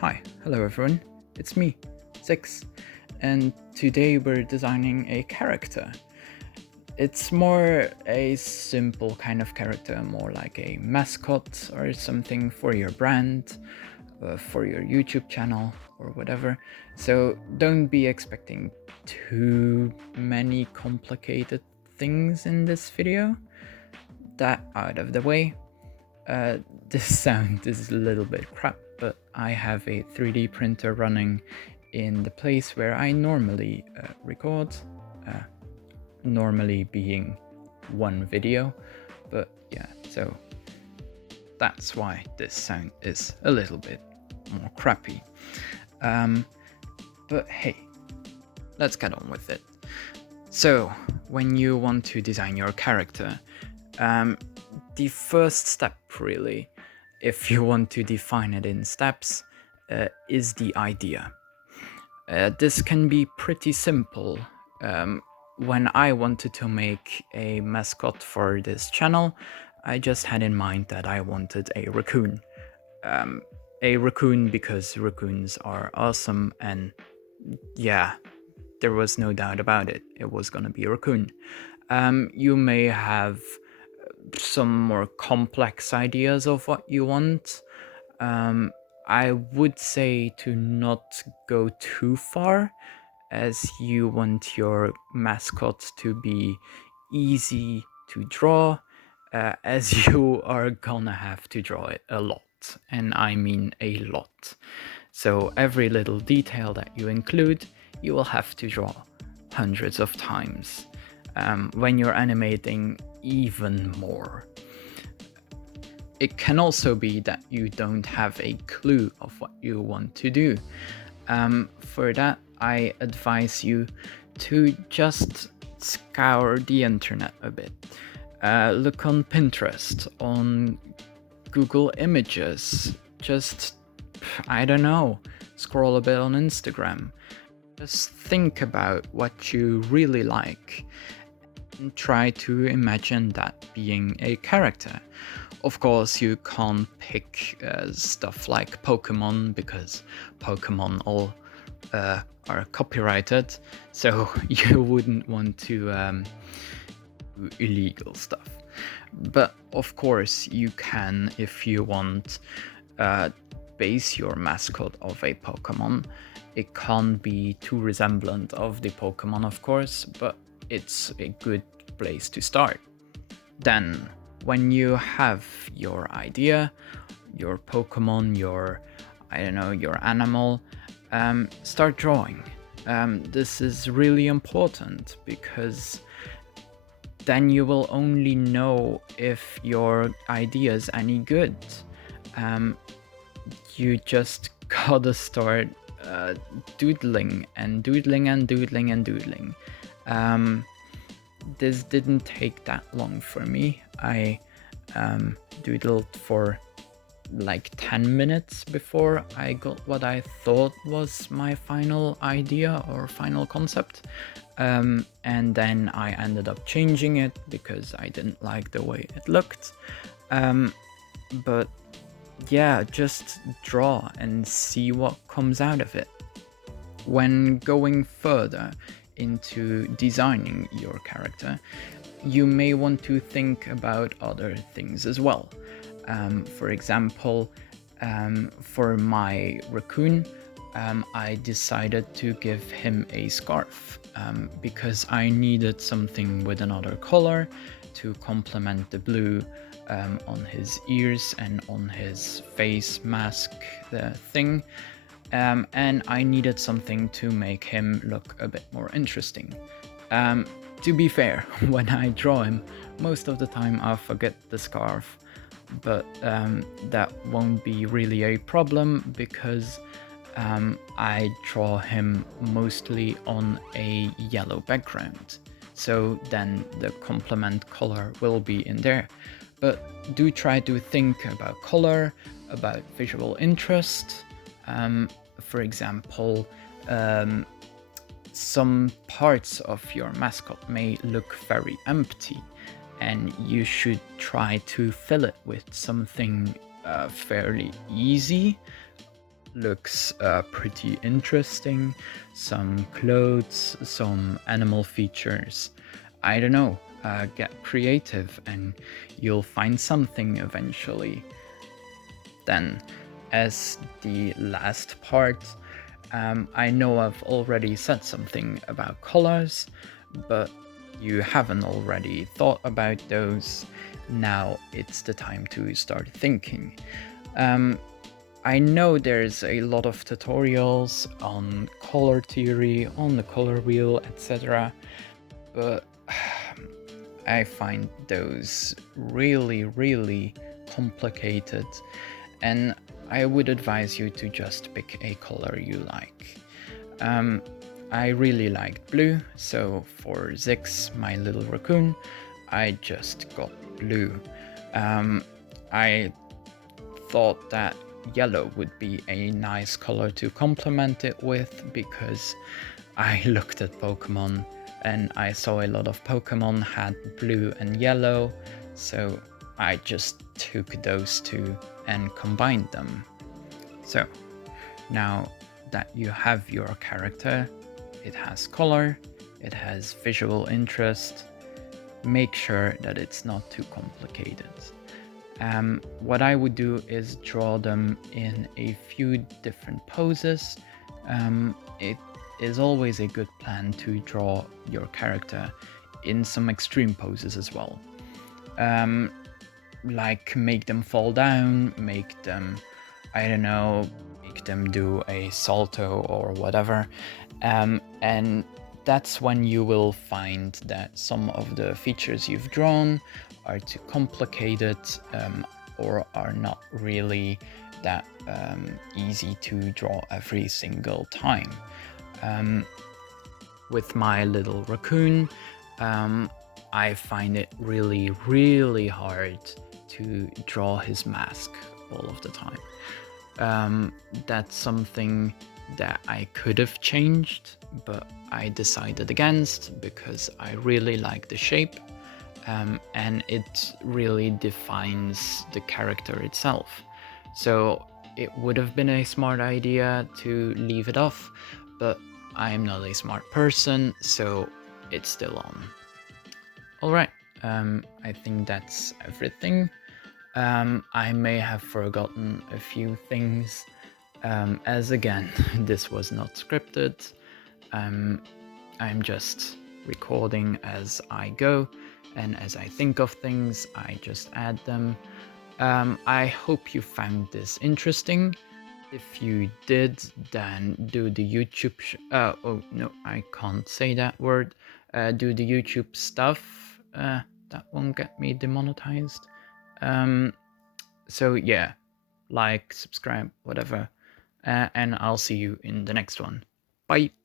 Hi, hello everyone, it's me, Zyxx, and today we're designing a character. It's more a simple kind of character, more like a mascot or something for your brand, for your YouTube channel or whatever. So don't be expecting too many complicated things in this video. That out of the way. This sound is a little bit crap, but I have a 3D printer running in the place where I normally record, normally being one video, but yeah, so that's why this sound is a little bit more crappy. But hey, let's get on with it. So, when you want to design your character, the first step really, if you want to define it in steps, is the idea. This can be pretty simple. When I wanted to make a mascot for this channel, I just had in mind that I wanted a raccoon. A raccoon because raccoons are awesome, and yeah, there was no doubt about it. It was gonna be a raccoon. You may have some more complex ideas of what you want. I would say to not go too far, as you want your mascot to be easy to draw, as you are gonna have to draw it a lot, and I mean a lot. So every little detail that you include, you will have to draw hundreds of times. When you're animating, even more. It can also be that you don't have a clue of what you want to do. For that, I advise you to just scour the internet a bit. Look on Pinterest, on Google Images, just, I don't know, scroll a bit on Instagram. Just think about what you really like and try to imagine that being a character. Of course, you can't pick stuff like Pokemon, because Pokemon all are copyrighted, so you wouldn't want to do illegal stuff. But of course, you can, if you want, base your mascot of a Pokemon. It can't be too resemblant of the Pokemon, of course, but it's a good place to start. Then, when you have your idea, your Pokemon, your animal, start drawing. This is really important, because then you will only know if your idea is any good. You just gotta start doodling and doodling and doodling and doodling. This didn't take that long for me. I doodled for like 10 minutes before I got what I thought was my final idea or final concept. And then I ended up changing it because I didn't like the way it looked. But yeah, just draw and see what comes out of it. When going further into designing your character, you may want to think about other things as well. For example, for my raccoon, I decided to give him a scarf because I needed something with another color to complement the blue on his ears and on his face mask thing. And I needed something to make him look a bit more interesting. To be fair, when I draw him, most of the time I forget the scarf, but that won't be really a problem, because I draw him mostly on a yellow background, so then the complement color will be in there. But do try to think about color, about visual interest. For example, some parts of your mascot may look very empty, and you should try to fill it with something fairly easy, looks pretty interesting, some clothes, some animal features. I don't know, get creative and you'll find something eventually. Then, as the last part, I know I've already said something about colors, but you haven't already thought about those. Now it's the time to start thinking. I know there's a lot of tutorials on color theory, on the color wheel, etc., but I find those really, really complicated, and I would advise you to just pick a color you like. I really liked blue, so for Zyxx, my little raccoon, I just got blue. I thought that yellow would be a nice color to complement it with because I looked at Pokemon and I saw a lot of Pokemon had blue and yellow, so I just took those two and combined them. So now that you have your character, it has color, it has visual interest, make sure that it's not too complicated. What I would do is draw them in a few different poses. It is always a good plan to draw your character in some extreme poses as well. Like make them fall down, make them, I don't know, make them do a salto or whatever. And that's when you will find that some of the features you've drawn are too complicated or are not really that easy to draw every single time. With my little raccoon, I find it really, really hard to draw his mask all of the time. That's something that I could have changed, but I decided against because I really like the shape. And it really defines the character itself. So it would have been a smart idea to leave it off, but I'm not a smart person, so it's still on. Alright, I think that's everything. I may have forgotten a few things, as again, this was not scripted. I'm just recording as I go, and as I think of things, I just add them. I hope you found this interesting. If you did, then do the YouTube oh no, I can't say that word. Do the YouTube stuff. That won't get me demonetized. So yeah, like, subscribe, whatever. And I'll see you in the next one. Bye!